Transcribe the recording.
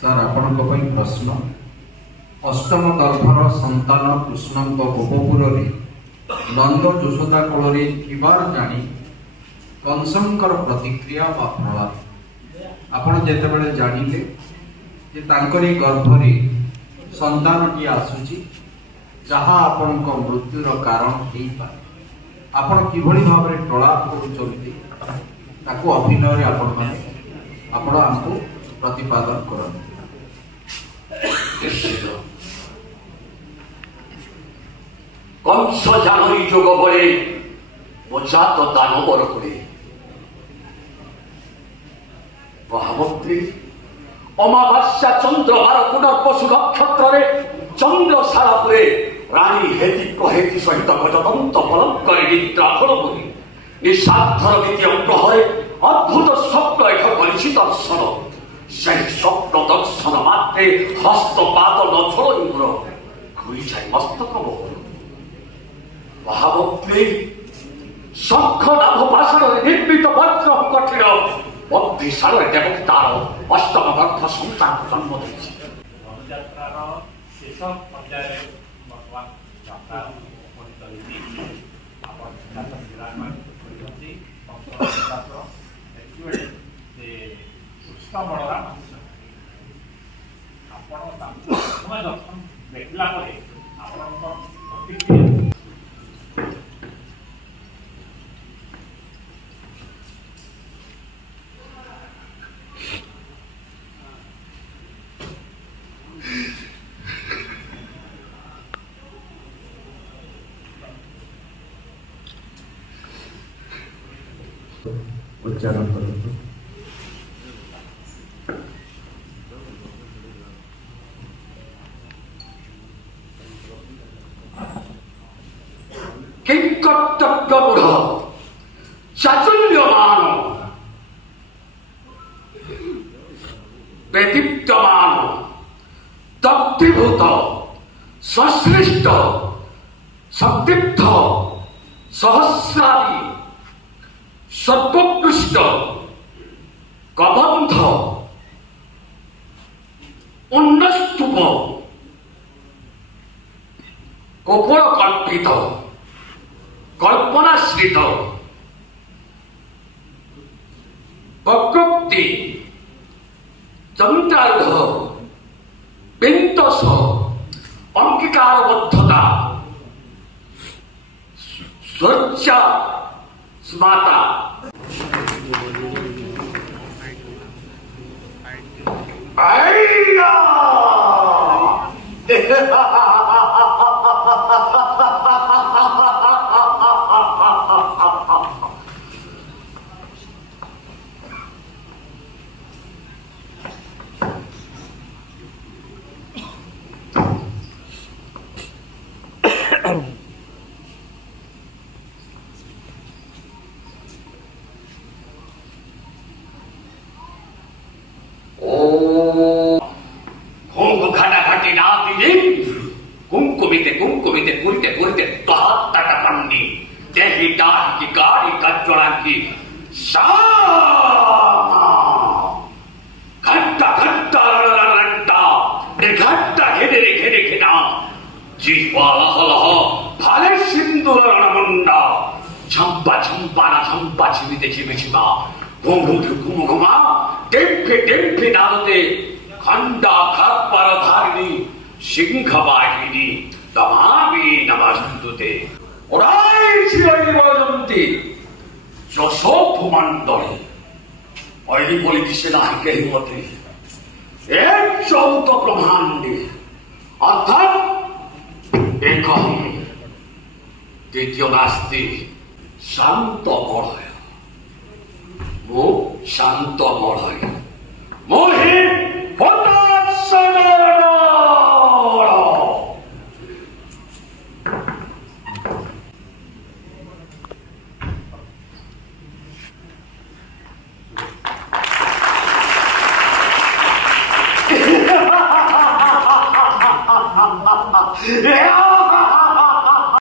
sir आपणक प्रश्न अष्टम गर्भर संतान कृष्ण गोपपुर नंद यशोदा कोल जानी कंसंकर प्रतिक्रिया प्रहलाद आपण जेतेबेले जानिले जे तांकरी गर्भरे संतानटी आसुची जहाँ आपण मृत्युर कारण हो पारे आपण किभली भाव में टला करुचंती ताको अभिनय आपण हमको प्रतिपादन करते कंस जानवी जोग बड़े मोजात दानवर करे महामंत्री अमावास्या चंद्रवार पुनर्पशु नक्षत्र चंद्र सारे रानी हेति कहेति सहित गजदंत पलंकर निद्रा फलपुरी निशाधर द्वितीय प्रहरे अद्भुत स्वप्न एक परिचित दर्शन से स्वप्न दर्शन मात्रे हस्तपाद न छोड़ घुरी जाए मस्तक बहु महामंत्री शंख नाभ पाषाण निर्मित वज्र कठिन बंधीशाल देवतार अष्टम ग्रंथ संतान जन्म देश शेष पर्याय बर्तमान यात्रा उच्चारण करूँ किंकर्तव्यमूढ़ चाचुल्यमान व्यदीप्यमान दग्धीभूत सश्लिष्ट संदीप्त सहस्रादि सर्वोत्कृष्ट कबंध उन्नस्तूप कपोल कल्पित कल्पनाश्रित प्रकृति चंद्रारूढ़ बिंदस अंगीकारबद्धता स्वर्चा स्माता कुंकुमिते कुंकुमिते पुरिते पुरिते तहत्तट पन्नी देहि दाहि की गाड़ी कज्जला की घंटा घंटा रंटा घंटा घेरे घेरे घेना जीवा लह लह भाले सिंदूर रणमुंडा झंपा झंपा ना झंपा छिमिते छिमिछिमा घुम घुम घुम घुमा डेम्फे नादते खंडा खप्पर धारिणी सिंहवाहिनी तमामी नमस्तुते ओराई शिवैवजन्ति जशोभमण्डले ऐली बोली दिसे नाही केही मते एक चौत ब्रह्मांडे अर्थात एकम द्वितीय नास्ति शांत मलय वो शांत मलय